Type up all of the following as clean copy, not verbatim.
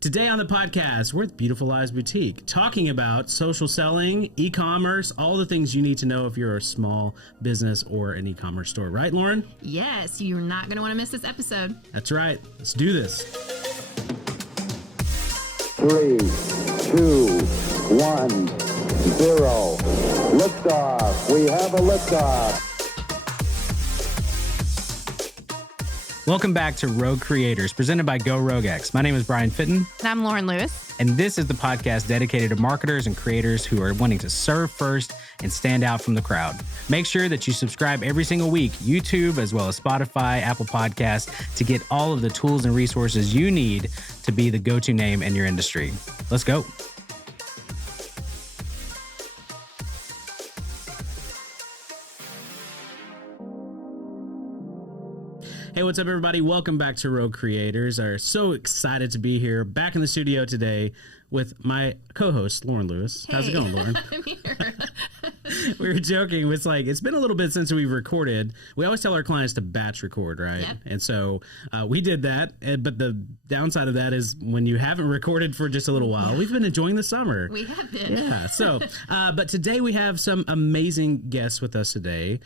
Today on the podcast, we're at Beautiful Lives Boutique, talking about social selling, e-commerce, all the things you need to know if you're a small business or an e-commerce store. Right, Lauren? Yes, you're not going to want to miss this episode. That's right. Let's do this. 3, 2, 1, 0. Liftoff. We have a liftoff. Welcome back to Rogue Creators, presented by Go RogueX. My name is Brian Fitton. And I'm Lauren Lewis. And this is the podcast dedicated to marketers and creators who are wanting to serve first and stand out from the crowd. Make sure that you subscribe every single week, YouTube, as well as Spotify, Apple Podcasts, to get all of the tools and resources you need to be the go-to name in your industry. Let's go. Hey, what's up, everybody? Welcome back to Rogue Creators. Are so excited to be here, back in the studio today with my co-host, Lauren Lewis. Hey. How's it going, Lauren? I'm here. We were joking. It's been a little bit since we've recorded. We always tell our clients to batch record, right? Yep. And so we did that. But the downside of that is when you haven't recorded for just a little while, we've been enjoying the summer. We have been. Yeah. So, but today we have some amazing guests with us today.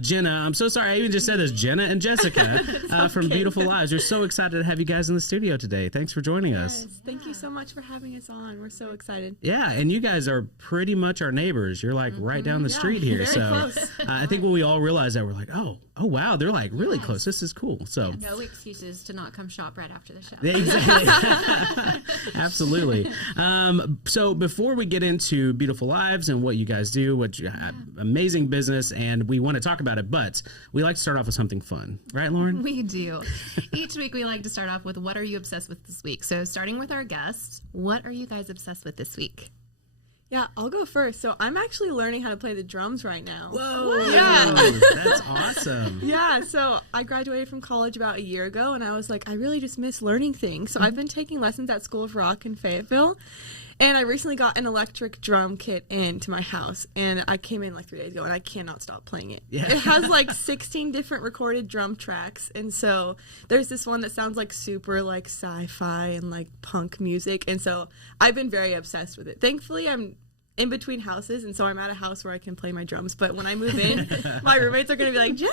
Jenna, I'm so sorry. I even just said this. Jenna and Jessica from Beautiful Lives. We're so excited to have you guys in the studio today. Thanks for joining us. Yes, thank you so much for having us on. We're so excited. Yeah, and you guys are pretty much our neighbors. You're like right down the street here. Very So close. I think when we all realized that, we're like, oh wow, they're like really close. This is cool. So No excuses to not come shop right after the show. exactly. Absolutely. So before we get into Beautiful Lives and what you guys do, what you have, amazing business, and we want to talk about it, but we like to start off with something fun. Right, Lauren? We do. Each week we like to start off with what are you obsessed with this week? So starting with our guests, what are you guys obsessed with this week? Yeah, I'll go first. So I'm actually learning how to play the drums right now. Whoa. Yeah. That's awesome. Yeah, so I graduated from college about a year ago, and I was like, I really just miss learning things. So I've been taking lessons at School of Rock in Fayetteville, and I recently got an electric drum kit into my house, and I came in like 3 days ago, and I cannot stop playing it. Yeah. It has like 16 different recorded drum tracks, and so there's this one that sounds like super like sci-fi and like punk music, and so I've been very obsessed with it. Thankfully, I'm in between houses, and so I'm at a house where I can play my drums, but when I move in, my roommates are going to be like, Jenna,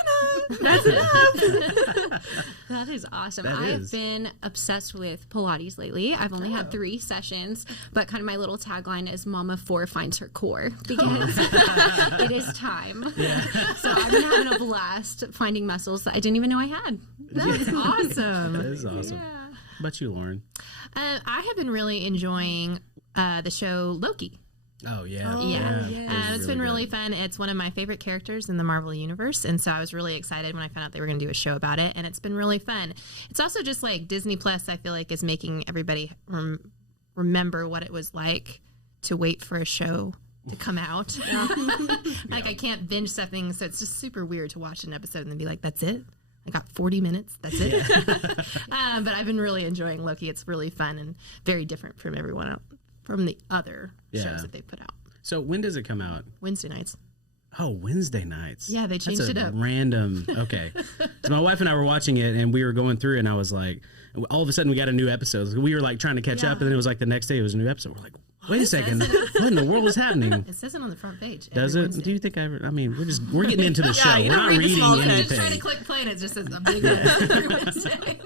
that's enough. That is awesome. That I is. have been obsessed with Pilates lately. I've only had 3 sessions, but kind of my little tagline is Mama 4 finds her core, because it is time. Yeah. So I've been having a blast finding muscles that I didn't even know I had. That's awesome. That is awesome. Yeah. How about you, Lauren? I have been really enjoying the show Loki. Oh, yeah. Yeah. yeah. It's been really fun. It's one of my favorite characters in the Marvel Universe, and so I was really excited when I found out they were going to do a show about it, and it's been really fun. It's also just like Disney Plus, I feel like, is making everybody remember what it was like to wait for a show to come out. Like, I can't binge something, so it's just super weird to watch an episode and then be like, that's it? I got 40 minutes. That's it. But I've been really enjoying Loki. It's really fun and very different from everyone else, from the other shows that they put out. So when does it come out? Wednesday nights. Oh, Wednesday nights. Yeah, they changed it up. Random. Okay. So my wife and I were watching it, and we were going through it, and I was like, all of a sudden we got a new episode. We were like trying to catch up, and then it was like the next day it was a new episode. We're like, wait a second, what in the world is happening? It says it on the front page. Does it? Wednesday. Do you think I mean, we're getting into the show. you We're don't not read the reading small I'm just trying to anything. click play and it just says a big every Wednesday.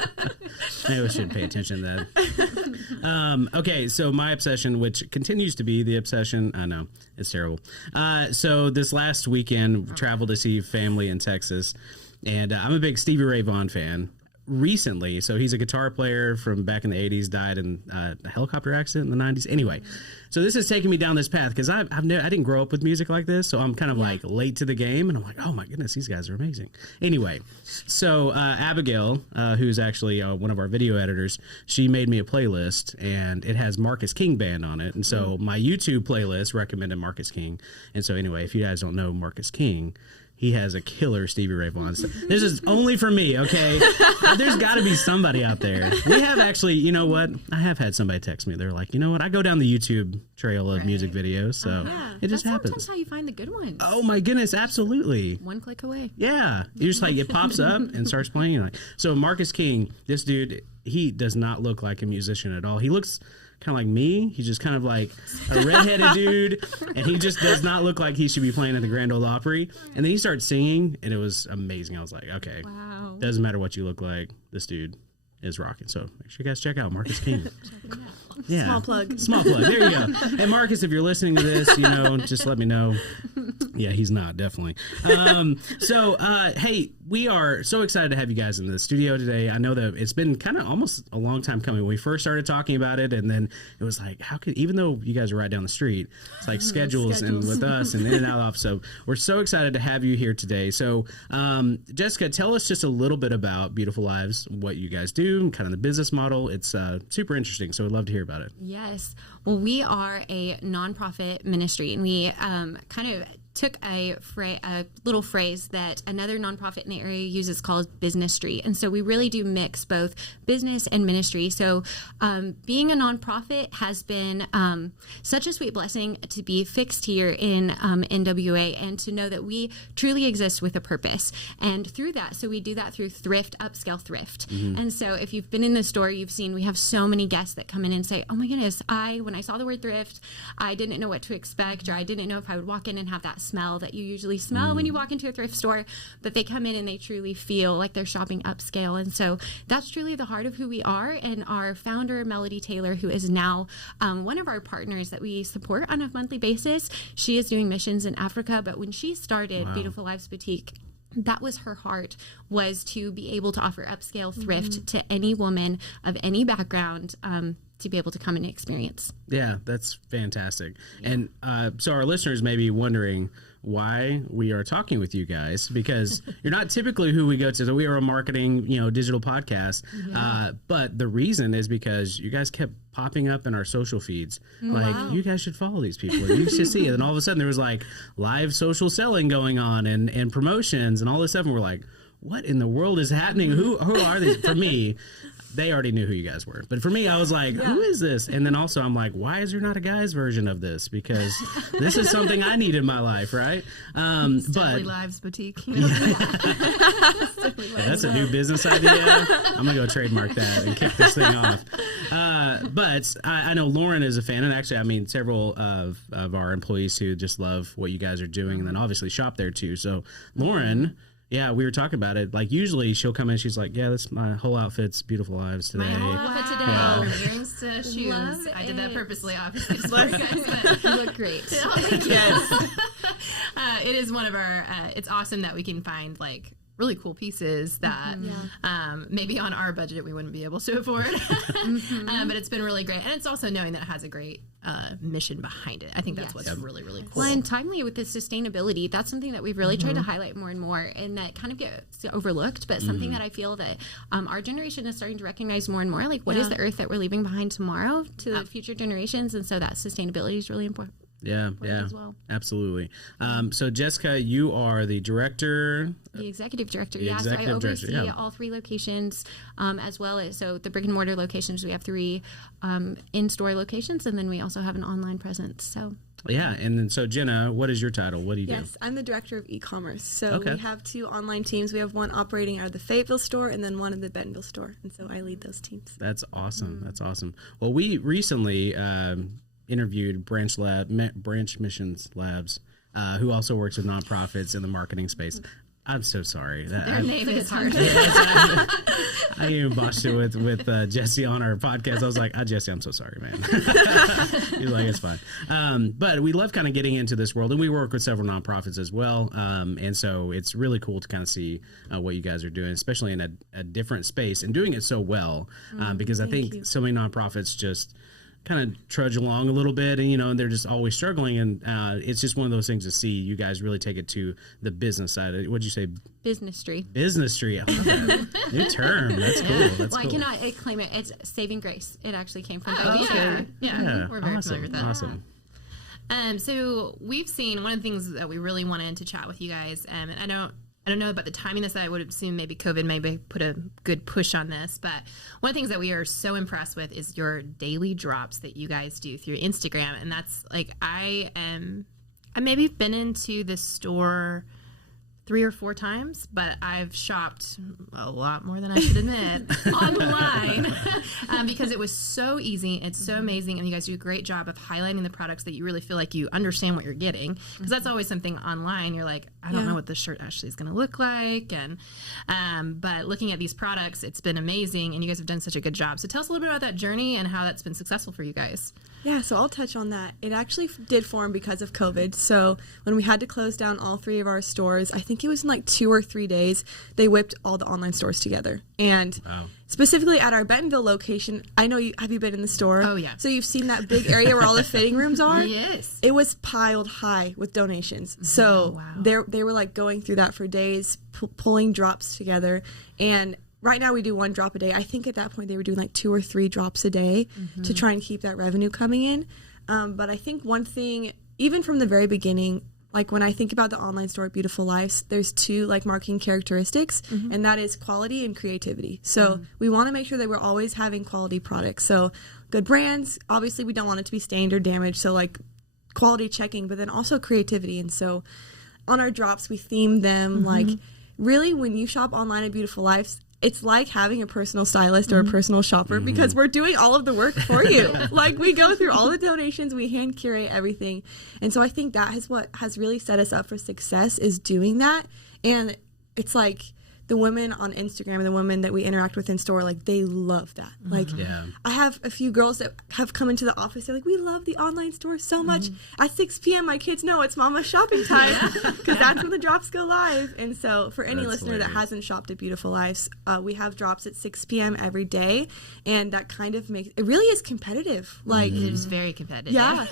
Maybe we should pay attention to that. Okay, so my obsession, which continues to be the obsession, I know, it's terrible. So this last weekend, traveled to see family in Texas, and I'm a big Stevie Ray Vaughan fan. Recently, so he's a guitar player from back in the 80s, died in a helicopter accident in the 90s. Anyway, so this is taking me down this path because I didn't grow up with music like this, so I'm kind of like late to the game, and I'm like, oh my goodness, these guys are amazing. Anyway, so Abigail, who's actually one of our video editors, she made me a playlist, and it has Marcus King Band on it, and so my YouTube playlist recommended Marcus King, and so anyway, if you guys don't know Marcus King, he has a killer Stevie Ray Vaughan. This is only for me, okay? There's got to be somebody out there. We have actually, you know what? I have had somebody text me. They're like, you know what? I go down the YouTube trail of music videos, so it just That's happens. sometimes how you find the good ones. Oh my goodness, absolutely. One click away. Yeah, you just like it pops up and starts playing. Like, so Marcus King, this dude, he does not look like a musician at all. He looks kind of like me. He's just kind of like a redheaded dude, and he just does not look like he should be playing at the Grand Ole Opry. And then he started singing, and it was amazing. I was like, okay, Wow. doesn't matter what you look like, this dude is rocking. So make sure you guys check out Marcus King. Yeah. Small plug. Small plug. There you go. And Marcus, if you're listening to this, just let me know. Yeah, he's not, definitely. Hey, we are so excited to have you guys in the studio today. I know that it's been kind of almost a long time coming. We first started talking about it, and then it was like, even though you guys are right down the street, it's like schedules and with us and in and out of. So we're so excited to have you here today. So, Jessica, tell us just a little bit about Beautiful Lives, what you guys do, kind of the business model. It's super interesting, so we'd love to hear about it. Yes. Well, we are a nonprofit ministry, and we kind of took a little phrase that another nonprofit in the area uses called businessry. And so we really do mix both business and ministry. So being a nonprofit has been such a sweet blessing to be fixed here in NWA and to know that we truly exist with a purpose. And through that, so we do that through thrift, upscale thrift. Mm-hmm. And so if you've been in the store, you've seen we have so many guests that come in and say, oh my goodness, when I saw the word thrift, I didn't know what to expect, or I didn't know if I would walk in and have that smell that you usually smell when you walk into a thrift store, but they come in and they truly feel like they're shopping upscale. And so that's truly the heart of who we are. And our founder, Melody Taylor, who is now one of our partners that we support on a monthly basis, she is doing missions in Africa. But when she started Beautiful Lives Boutique, that was her heart, was to be able to offer upscale thrift to any woman of any background, to be able to come and experience. Yeah, that's fantastic. And so our listeners may be wondering why we are talking with you guys, because you're not typically who we go to. So we are a marketing, digital podcast. But the reason is because you guys kept popping up in our social feeds. Like, you guys should follow these people. You should see it. And all of a sudden there was like live social selling going on and promotions and all this stuff. And we're like, what in the world is happening? Who are these? For me, they already knew who you guys were. But for me, I was like, who is this? And then also I'm like, why is there not a guy's version of this? Because this is something I need in my life, right? But Lives Boutique. That's a new business idea. I'm going to go trademark that and kick this thing off. But I know Loren is a fan. And actually, I mean, several of our employees who just love what you guys are doing and then obviously shop there too. So Loren... Yeah, we were talking about it. Like, usually she'll come in, she's like, yeah, this my whole outfit's Beautiful Lives today. My whole outfit today, from earrings to shoes. I did that purposely, obviously. You look great. Yes. It is one of our, it's awesome that we can find, like, really cool pieces that maybe on our budget we wouldn't be able to afford. But it's been really great. And it's also knowing that it has a great mission behind it. I think that's what's really, really cool. Well, and timely with the sustainability, that's something that we've really tried to highlight more and more, and that kind of gets overlooked, but something that I feel that our generation is starting to recognize more and more, like what is the earth that we're leaving behind tomorrow to the future generations, and so that sustainability is really important. Yeah, as well. Absolutely. So Jessica, you are the director. The executive director, So I oversee all 3 locations, as well as, so the brick and mortar locations, we have 3 in-store locations, and then we also have an online presence. So yeah, and then so Jenna, what is your title? What do you do? Yes, I'm the director of eCommerce. So we have 2 online teams. We have one operating out of the Fayetteville store and then one in the Bentonville store, and so I lead those teams. That's awesome. That's awesome. Well, we recently interviewed Branch Missions Labs, who also works with nonprofits in the marketing space. I'm so sorry. Their name is hard. I even botched it with Jesse on our podcast. I was like, Jesse, I'm so sorry, man. He's like, it's fine. But we love kind of getting into this world, and we work with several nonprofits as well. And so it's really cool to kind of see what you guys are doing, especially in a different space and doing it so well. Because I think so many nonprofits just kind of trudge along a little bit, and they're just always struggling, and it's just one of those things to see you guys really take it to the business side. What'd you say? Businessry. Businessry. I love that. New term. That's cool. That's well, cool. I cannot claim it. It's Saving Grace. It actually came from. Yeah, we're very familiar with that. Awesome. So we've seen one of the things that we really wanted to chat with you guys, and I don't know about the timing of this. I would assume maybe COVID maybe put a good push on this. But one of the things that we are so impressed with is your daily drops that you guys do through Instagram. And that's like, I maybe been into the store 3 or 4 times, but I've shopped a lot more than I should admit online because it was so easy. It's so amazing. And you guys do a great job of highlighting the products that you really feel like you understand what you're getting. Because that's always something online. You're like, I don't know what this shirt actually is going to look like. And but looking at these products, it's been amazing. And you guys have done such a good job. So tell us a little bit about that journey and how that's been successful for you guys. Yeah, so I'll touch on that. It actually did form because of COVID. So when we had to close down all 3 of our stores, I think it was in like 2 or 3 days, they whipped all the online stores together. And specifically at our Bentonville location, I know have you been in the store? Oh, yeah. So you've seen that big area where all the fitting rooms are? Yes. It was piled high with donations. So they were like going through that for days, pulling drops together. And right now we do 1 drop a day. I think at that point they were doing like 2 or 3 drops a day to try and keep that revenue coming in. But I think one thing, even from the very beginning, like when I think about the online store Beautiful Lives, there's 2 like marketing characteristics, and that is quality and creativity. So we want to make sure that we're always having quality products. So good brands, obviously we don't want it to be stained or damaged. So like quality checking, but then also creativity. And so on our drops, we theme them like really when you shop online at Beautiful Lives, it's like having a personal stylist or a personal shopper because we're doing all of the work for you. Like we go through all the donations, we hand curate everything. And so I think that is what has really set us up for success is doing that. And it's like the women on Instagram and the women that we interact with in store, like they love that. Like I have a few girls that have come into the office. They're like, we love the online store so much. At 6 p.m. my kids know it's mama shopping time because that's when the drops go live. And so for any listener that hasn't shopped at Beautiful Lives, we have drops at 6 p.m. every day. And that kind of makes, it really is competitive. Like it is very competitive. Yeah.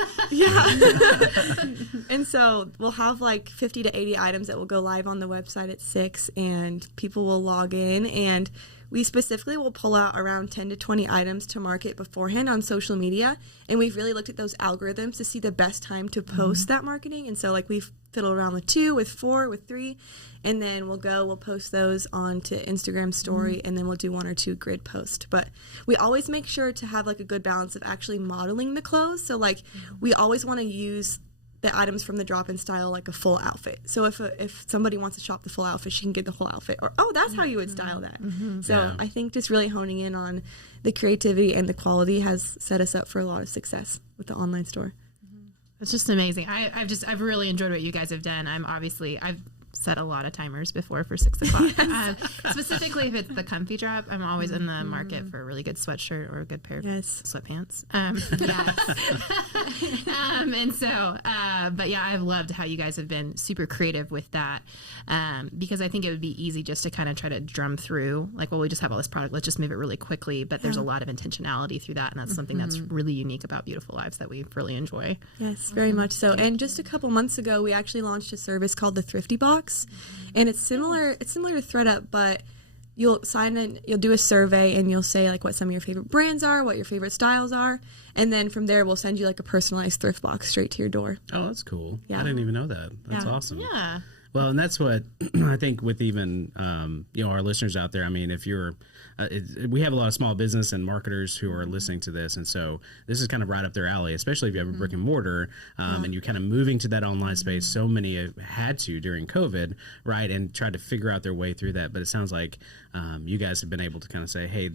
And so we'll have like 50 to 80 items that will go live on the website at 6 and people will log in, and we specifically will pull out around 10 to 20 items to market beforehand on social media, and we've really looked at those algorithms to see the best time to post that marketing. And so like we've fiddled around with 2, with 4, with 3, and then we'll post those onto Instagram story, and then we'll do 1 or 2 grid posts. But we always make sure to have like a good balance of actually modeling the clothes. So like we always want to use the items from the drop in style like a full outfit. So if somebody wants to shop the full outfit, she can get the whole outfit, or that's how you would style that. So I think just really honing in on the creativity and the quality has set us up for a lot of success with the online store. It's just amazing. I've really enjoyed what you guys have done. I've set a lot of timers before for 6 o'clock. Specifically, if it's the comfy drop, I'm always in the market for a really good sweatshirt or a good pair of sweatpants. And so, but yeah, I've loved how you guys have been super creative with that because I think it would be easy just to kind of try to drum through, like, well, we just have all this product, let's just move it really quickly. But there's a lot of intentionality through that, and that's something that's really unique about Beautiful Lives that we really enjoy. Yes, very much so. And just a couple months ago, we actually launched a service called the Thrifty Box. And it's similar to ThredUp, but you'll sign in, you'll do a survey, and you'll say like what some of your favorite brands are, what your favorite styles are, and then from there we'll send you like a personalized thrift box straight to your door. Oh, that's cool. I didn't even know that. That's awesome. Yeah. Well, and that's what I think with even our listeners out there. I mean, if you're we have a lot of small business and marketers who are listening to this, and so this is kind of right up their alley, especially if you have a brick and mortar and you're kind of moving to that online space. So many have had to during COVID, right, and tried to figure out their way through that. But it sounds like you guys have been able to kind of say, hey,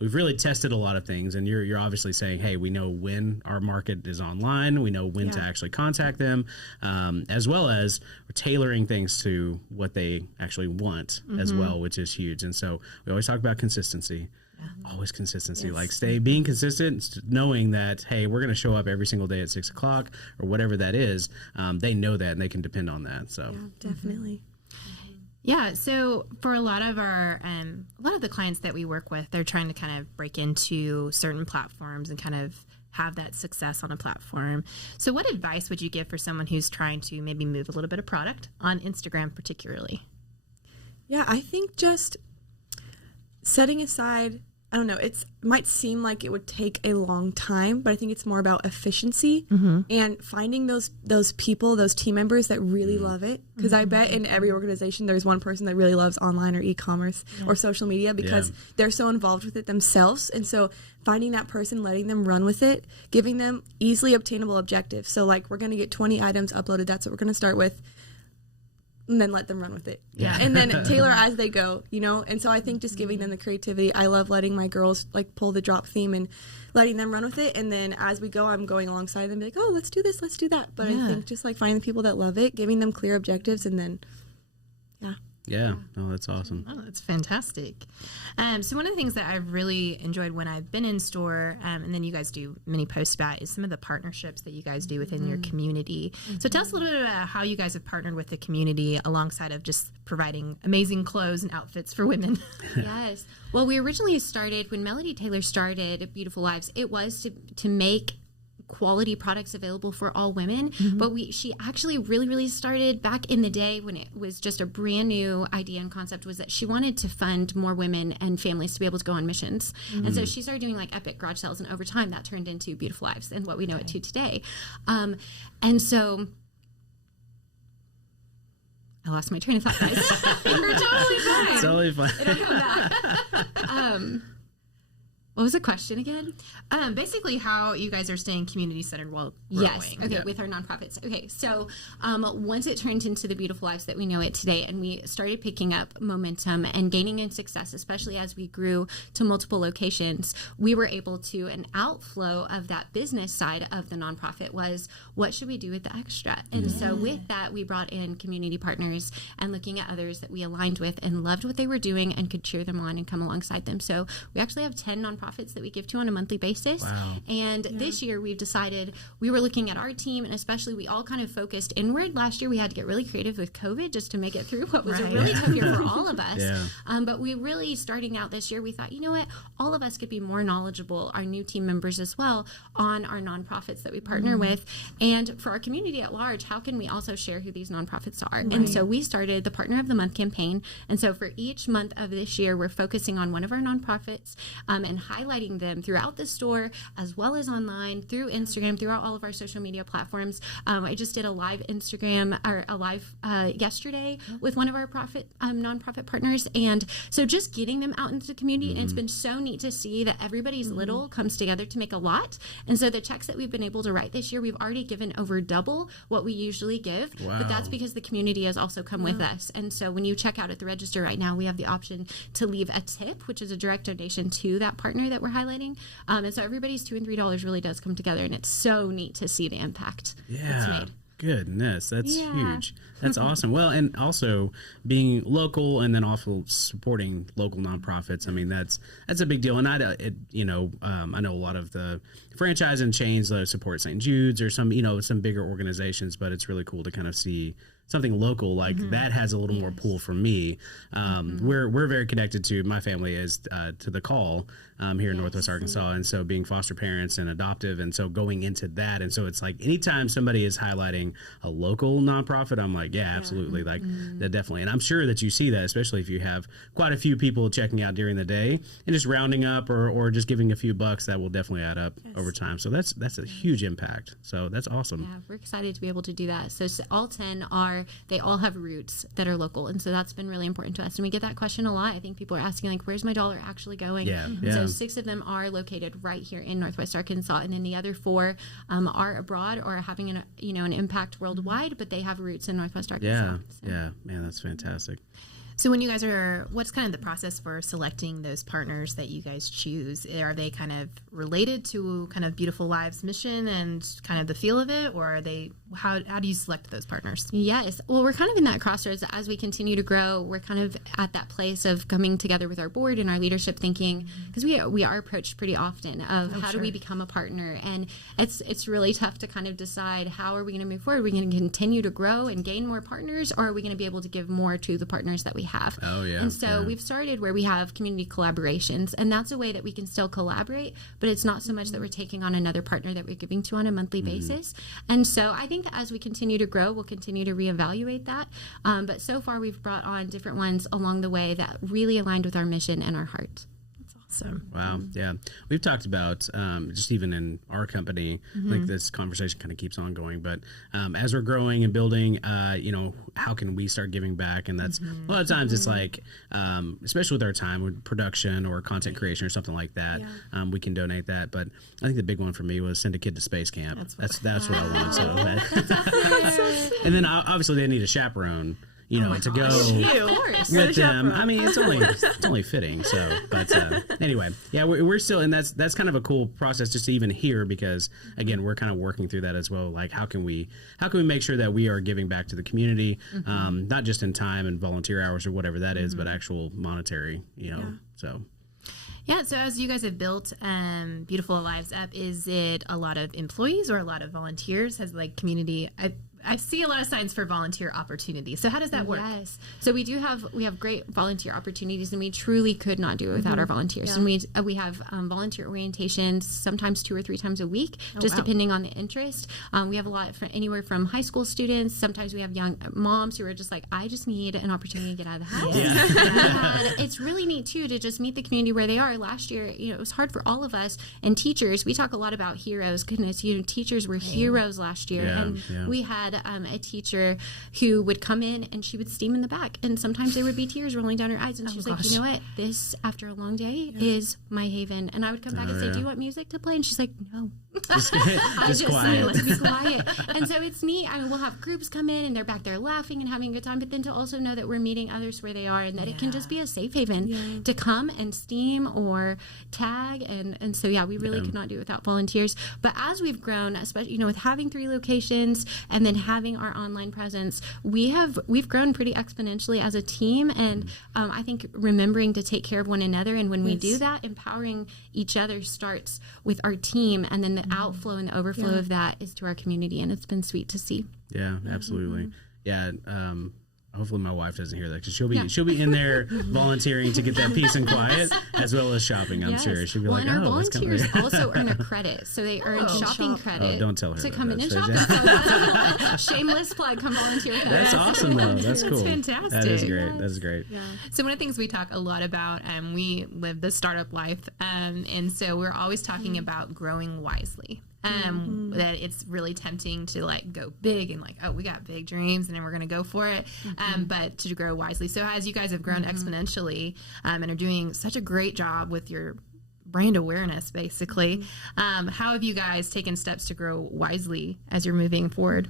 we've really tested a lot of things, and you're obviously saying, hey, we know when our market is online, we know when to actually contact them, as well as tailoring things to what they actually want as well, which is huge. And so we always talk about consistency. Always consistency. Like being consistent, knowing that, hey, we're going to show up every single day at 6 o'clock or whatever that is. They know that and they can depend on that. So definitely. Yeah, so for a lot of the clients that we work with, they're trying to kind of break into certain platforms and kind of have that success on a platform. So what advice would you give for someone who's trying to maybe move a little bit of product on Instagram particularly? Yeah, I think just setting aside, I don't know, it might seem like it would take a long time, but I think it's more about efficiency and finding those people, those team members that really love it. Because I bet in every organization there's one person that really loves online or e-commerce or social media because they're so involved with it themselves. And so finding that person, letting them run with it, giving them easily obtainable objectives. So like we're going to get 20 items uploaded. That's what we're going to start with. and then let them run with it. Yeah. And then tailor as they go, you know? And so I think just giving them the creativity. I love letting my girls like pull the drop theme and letting them run with it. And then as we go, I'm going alongside them, like, oh, let's do this, let's do that. But I think just like finding people that love it, giving them clear objectives, and then, Yeah, no, that's awesome. Oh, that's fantastic. So one of the things that I've really enjoyed when I've been in store, and then you guys do many posts about, is some of the partnerships that you guys do within your community. So tell us a little bit about how you guys have partnered with the community alongside of just providing amazing clothes and outfits for women. Yes. Well, we originally started, when Melody Taylor started Beautiful Lives, it was to make quality products available for all women, but she actually really started back in the day when it was just a brand new idea and concept, was that she wanted to fund more women and families to be able to go on missions. And so she started doing like epic garage sales, and over time that turned into Beautiful Lives and what we know it to today. And so I lost my train of thought, guys. You're totally fine. Totally fine. It'll come back. What was the question again? Basically how you guys are staying community centered while growing. Yes. Okay. With our nonprofits. Okay. So once it turned into the Beautiful Lives that we know it today, and we started picking up momentum and gaining in success, especially as we grew to multiple locations, we were able to, an outflow of that business side of the nonprofit was, what should we do with the extra? And so with that, we brought in community partners and looking at others that we aligned with and loved what they were doing and could cheer them on and come alongside them. So we actually have 10 nonprofits that we give to on a monthly basis. Wow. And this year we've decided, we were looking at our team, and especially we all kind of focused inward. Last year we had to get really creative with COVID just to make it through what was a really tough year for all of us. But we really, starting out this year, we thought, you know what, all of us could be more knowledgeable, our new team members as well, on our nonprofits that we partner with. And for our community at large, how can we also share who these nonprofits are? And so we started the Partner of the Month campaign. And so for each month of this year, we're focusing on one of our nonprofits and highlighting them throughout the store as well as online, through Instagram, throughout all of our social media platforms. I just did a live Instagram, or a live yesterday with one of our nonprofit partners. And so just getting them out into the community, and it's been so neat to see that everybody's little comes together to make a lot. And so the checks that we've been able to write this year, we've already given over double what we usually give. Wow. But that's because the community has also come with us. And so when you check out at the register right now, we have the option to leave a tip, which is a direct donation to that partner that we're highlighting. And so everybody's $2 and $3 really does come together, and it's so neat to see the impact it's made. Goodness, that's huge. That's awesome. Well, and also being local, and then also supporting local nonprofits. I mean, that's a big deal. And I know a lot of the franchise and chains that support St. Jude's or some bigger organizations, but it's really cool to kind of see something local like that has a little more pull for me. We're very connected to, my family is to the Call here in Northwest Arkansas, and so being foster parents and adoptive, and so going into that, and so it's like anytime somebody is highlighting a local nonprofit, I'm like, yeah, absolutely, like that definitely. And I'm sure that you see that, especially if you have quite a few people checking out during the day and just rounding up or just giving a few bucks, that will definitely add up over time. So that's a huge impact. So that's awesome. Yeah, we're excited to be able to do that. So all 10 they all have roots that are local, and so that's been really important to us. And we get that question a lot. I think people are asking, like, where's my dollar actually going? So 6 of them are located right here in Northwest Arkansas, and then the other 4 are abroad or having an impact worldwide, but they have roots in Northwest Arkansas. Yeah, man, that's fantastic. So when you guys what's kind of the process for selecting those partners that you guys choose? Are they kind of related to kind of Beautiful Lives mission and kind of the feel of it, or are they, how do you select those partners? Yes. Well, we're kind of in that crossroads. As we continue to grow, we're kind of at that place of coming together with our board and our leadership thinking, because we are approached pretty often of how do we become a partner, and it's really tough to kind of decide, how are we going to move forward? Are we going to continue to grow and gain more partners, or are we going to be able to give more to the partners that we have? And so we've started where we have community collaborations, and that's a way that we can still collaborate, but it's not so much that we're taking on another partner that we're giving to on a monthly basis. And so I think that as we continue to grow, we'll continue to reevaluate that. But so far we've brought on different ones along the way that really aligned with our mission and our heart. Awesome. Wow. Yeah. We've talked about just even in our company, like this conversation kind of keeps on going, but as we're growing and building, how can we start giving back? And that's a lot of times it's like, especially with our time with production or content creation or something like that, we can donate that. But I think the big one for me was send a kid to space camp. That's what I want. So and then obviously they need a chaperone. you know, to go with them. I mean, it's only fitting. So, but anyway, yeah, we're still, and that's kind of a cool process just to even hear, because again, we're kind of working through that as well. Like, how can we make sure that we are giving back to the community, not just in time and volunteer hours or whatever that is, but actual monetary, you know, so. Yeah, so as you guys have built Beautiful Lives up, is it a lot of employees or a lot of volunteers? Has like community? I see a lot of signs for volunteer opportunities. So how does that work? Yes. So we have great volunteer opportunities, and we truly could not do it without our volunteers. And we have volunteer orientations sometimes 2 or 3 times a week, depending on the interest. We have a lot anywhere from high school students. Sometimes we have young moms who are just like, I just need an opportunity to get out of the house. And it's really neat too to just meet the community where they are. Last year, you know, it was hard for all of us, and teachers. We talk a lot about heroes. Goodness, you know, teachers were heroes last year, and we had a teacher who would come in and she would steam in the back, and sometimes there would be tears rolling down her eyes, and she was like, you know what, this after a long day is my haven. And I would come back and say, do you want music to play? And she's like, no, just quiet. Let's be quiet. And so it's neat. I mean, we'll have groups come in and they're back there laughing and having a good time, but then to also know that we're meeting others where they are, and that it can just be a safe haven to come and steam or tag. And so we really could not do it without volunteers. But as we've grown, especially, you know, with having 3 locations and then having our online presence, we've grown pretty exponentially as a team, and I think remembering to take care of one another, and when we do that, empowering each other starts with our team, and then the outflow and the overflow of that is to our community, and it's been sweet to see. Yeah, absolutely. Yeah. Hopefully my wife doesn't hear that, because she'll be in there volunteering to get that peace and quiet, as well as shopping. I'm sure she'll be like, and our volunteers also earn a credit, so they earn shopping credit. Oh, don't tell her to come in and shop. So shameless plug, come volunteer with us. That's awesome, though. That's cool. That's fantastic. That is great. That's great. Yeah. So one of the things we talk a lot about, we live the startup life, and so we're always talking about growing wisely. That it's really tempting to like go big and like, oh, we got big dreams and then we're going to go for it. But to grow wisely. So as you guys have grown exponentially and are doing such a great job with your brand awareness, basically, how have you guys taken steps to grow wisely as you're moving forward?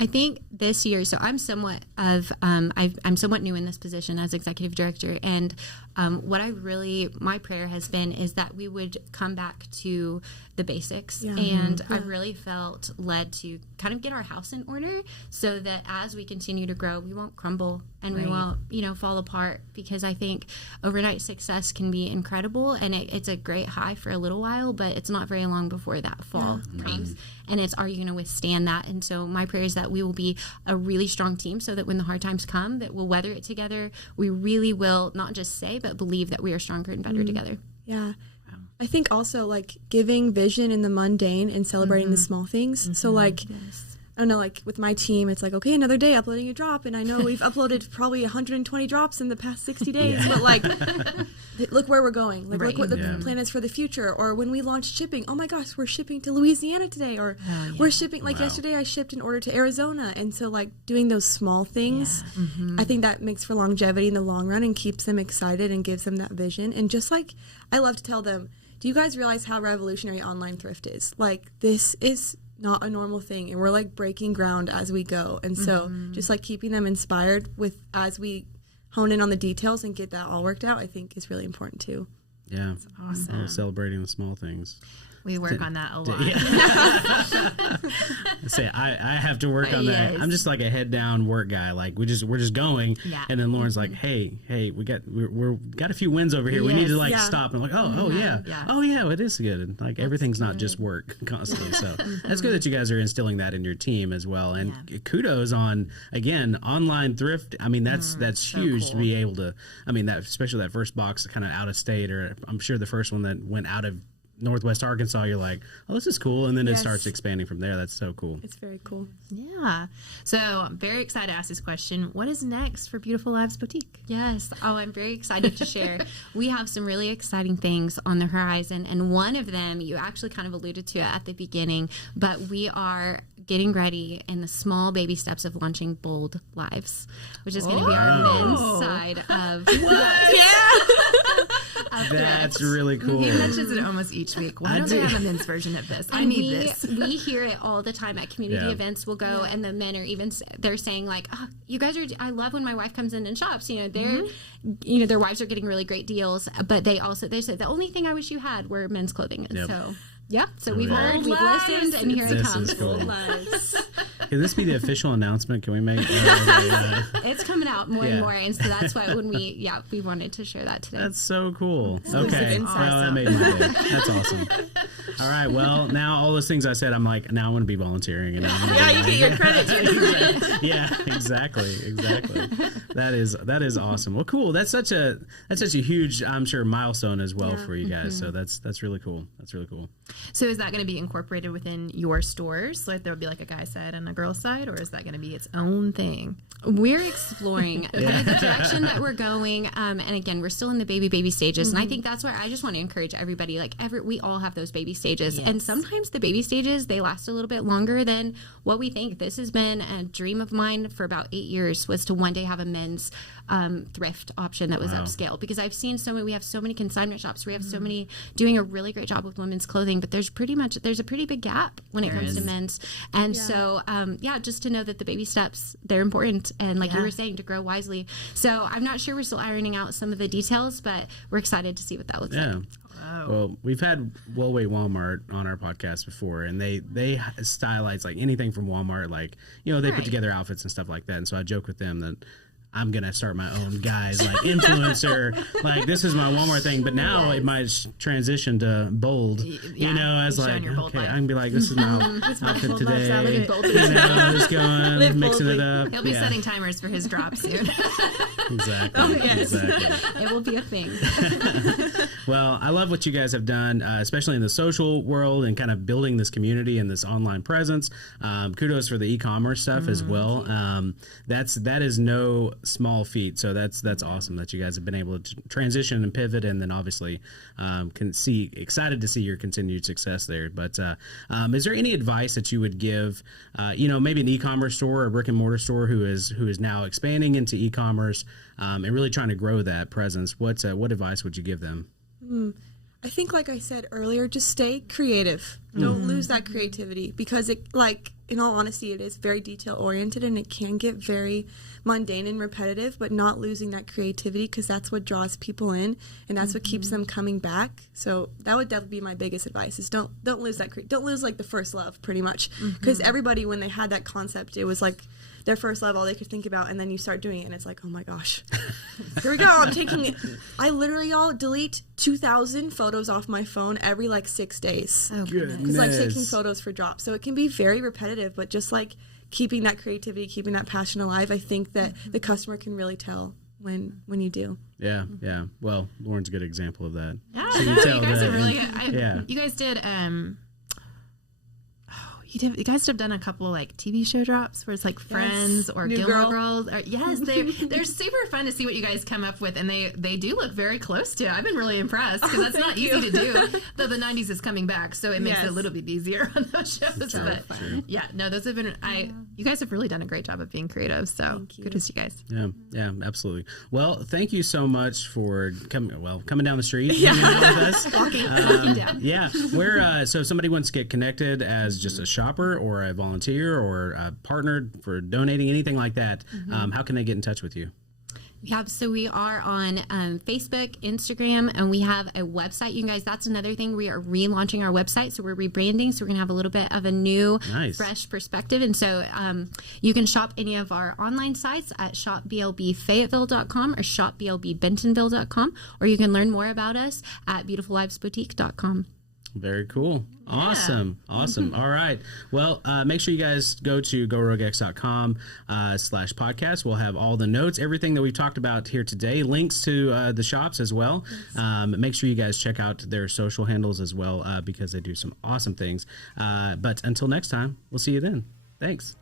I think this year, so I'm somewhat new in this position as executive director, and my prayer has been is that we would come back to the basics, and I really felt led to kind of get our house in order so that as we continue to grow, we won't crumble and we won't, fall apart, because I think overnight success can be incredible, and it's a great high for a little while, but it's not very long before that fall comes. And it's, are you going to withstand that? And so my prayer is that we will be a really strong team, so that when the hard times come, that we'll weather it together. We really will not just say, but believe that we are stronger and better together. Yeah. I think also like giving vision in the mundane and celebrating the small things. So like, I don't know, like with my team, it's like, okay, another day uploading a drop. And I know we've uploaded probably 120 drops in the past 60 days, but like, look where we're going. Like, look what the plan is for the future. Or when we launched shipping, oh my gosh, we're shipping to Louisiana today. Or we're shipping, like yesterday I shipped an order to Arizona. And so like doing those small things, I think that makes for longevity in the long run and keeps them excited and gives them that vision. And just like, I love to tell them, do you guys realize how revolutionary online thrift is? Like, this is not a normal thing, and we're like breaking ground as we go. And so just like keeping them inspired with as we hone in on the details and get that all worked out, I think is really important too. Yeah. That's awesome. Celebrating the small things. We work on that a lot. Say I have to work on that. I'm just like a head down work guy. Like we're just going, and then Lauren's like, hey, we got a few wins over here. We need to like stop. And I'm like, oh yeah, it is good. And like everything's not just work constantly. So that's good that you guys are instilling that in your team as well. And kudos on again online thrift. I mean that's huge to be able to. I mean that especially that first box kind of out of state, or I'm sure the first one that went out of Northwest Arkansas, you're like, oh, this is cool, and then it starts expanding from there. That's so cool. It's very cool. Yeah. So I'm very excited to ask this question. What is next for Beautiful Lives Boutique? Yes. Oh, I'm very excited to share. We have some really exciting things on the horizon, and one of them you actually kind of alluded to at the beginning, but we are getting ready in the small baby steps of launching Bold Lives, which is going to be our men's side of That's really cool. He mentions it almost each week. Why don't they have a men's version of this? I And need this. We hear it all the time at community Yeah. events. We'll go, and the men are even they're saying like, oh, "You guys are." I love when my wife comes in and shops. You know, their wives are getting really great deals, but they said the only thing I wish you had were men's clothing. And Yep. so yeah, so we've yeah. heard, we've listened, and here it This comes. is cool. Nice. Can this be the official announcement? Can we make? It's coming out more Yeah. and more, and so that's why when we wanted to share that today. That's so cool. Exclusive Okay, inside well, that stuff. made my day. That's awesome. All right, well, now all those things I said, I'm like, now I want to be volunteering. And Yeah, you get your credit too. Yeah, exactly. That is awesome. Well, cool. That's such a huge, I'm sure, milestone as well for you guys. So that's really cool. That's really cool. So is that going to be incorporated within your stores? Like there will be like a guy side and a girl side, or is that going to be its own thing? We're exploring kind of the direction that we're going, and again, we're still in the baby stages, and I think that's why I just want to encourage everybody. Like we all have those baby stages, and sometimes the baby stages they last a little bit longer than what we think. This has been a dream of mine for about 8 years, was to one day have a men's thrift option that was upscale, because I've seen we have so many consignment shops, we have so many doing a really great job with women's clothing, but there's a pretty big gap when it comes to men's, and so just to know that the baby steps, they're important, and like you were saying, to grow wisely. So I'm not sure, we're still ironing out some of the details, but we're excited to see what that looks like. Well, we've had Wellway Walmart on our podcast before, and they stylize like anything from Walmart, like they put together outfits and stuff like that. And so I joke with them that I'm gonna start my own guys like influencer. Like this is my Walmart thing, but now it might transition to bold. As showing like your bold okay, life. I can be like, this is my outfit bold today. life outfit. Just going, Live mixing it boldly. up. He'll be setting timers for his drop soon. Exactly. yes. Exactly. It will be a thing. Well, I love what you guys have done, especially in the social world and kind of building this community and this online presence. Kudos for the e-commerce stuff as well. That is no small feat. So that's awesome that you guys have been able to transition and pivot, and then obviously excited to see your continued success there. But is there any advice that you would give, maybe an e-commerce store or a brick and mortar store who is now expanding into e-commerce and really trying to grow that presence? What advice would you give them? I think, like I said earlier, just stay creative. Don't lose that creativity, because in all honesty, it is very detail oriented and it can get very mundane and repetitive, but not losing that creativity, because that's what draws people in and that's what keeps them coming back. So that would definitely be my biggest advice, is don't lose that don't lose like the first love, pretty much, because everybody, when they had that concept, it was like their first love, all they could think about, and then you start doing it and it's like, oh my gosh, here we go, I literally delete 2,000 photos off my phone every 6 days. Oh, Because taking photos for drops. So it can be very repetitive, but just keeping that creativity, keeping that passion alive, I think that the customer can really tell when you do. Yeah. Well, Lauren's a good example of that. Yeah, So you tell guys that. are really good. Yeah. You guys did. You guys have done a couple TV show drops where it's Friends or New Gilmore Girl. Girls. Yes, they're super fun to see what you guys come up with, and they do look very close to. I've been really impressed, because that's not easy to do. Though the 90s is coming back, so it makes it a little bit easier on those shows. But those have been. You guys have really done a great job of being creative. So kudos to you guys. Yeah, absolutely. Well, thank you so much for coming down the street, hanging out with us. Walking down. Yeah, so if somebody wants to get connected as just a shopper or a volunteer or a partner for donating, anything like that, how can they get in touch with you? Yeah, so we are on Facebook, Instagram, and we have a website. You guys, that's another thing. We are relaunching our website, so we're rebranding. So we're going to have a little bit of a new, fresh perspective. And so you can shop any of our online sites at shopblbfayetteville.com or shopblbbentonville.com, or you can learn more about us at beautifullivesboutique.com. Very cool. Awesome. All right. Well, make sure you guys go to gorogex.com/podcast. We'll have all the notes, everything that we've talked about here today, links to the shops as well. Make sure you guys check out their social handles as well, because they do some awesome things. But until next time, we'll see you then. Thanks.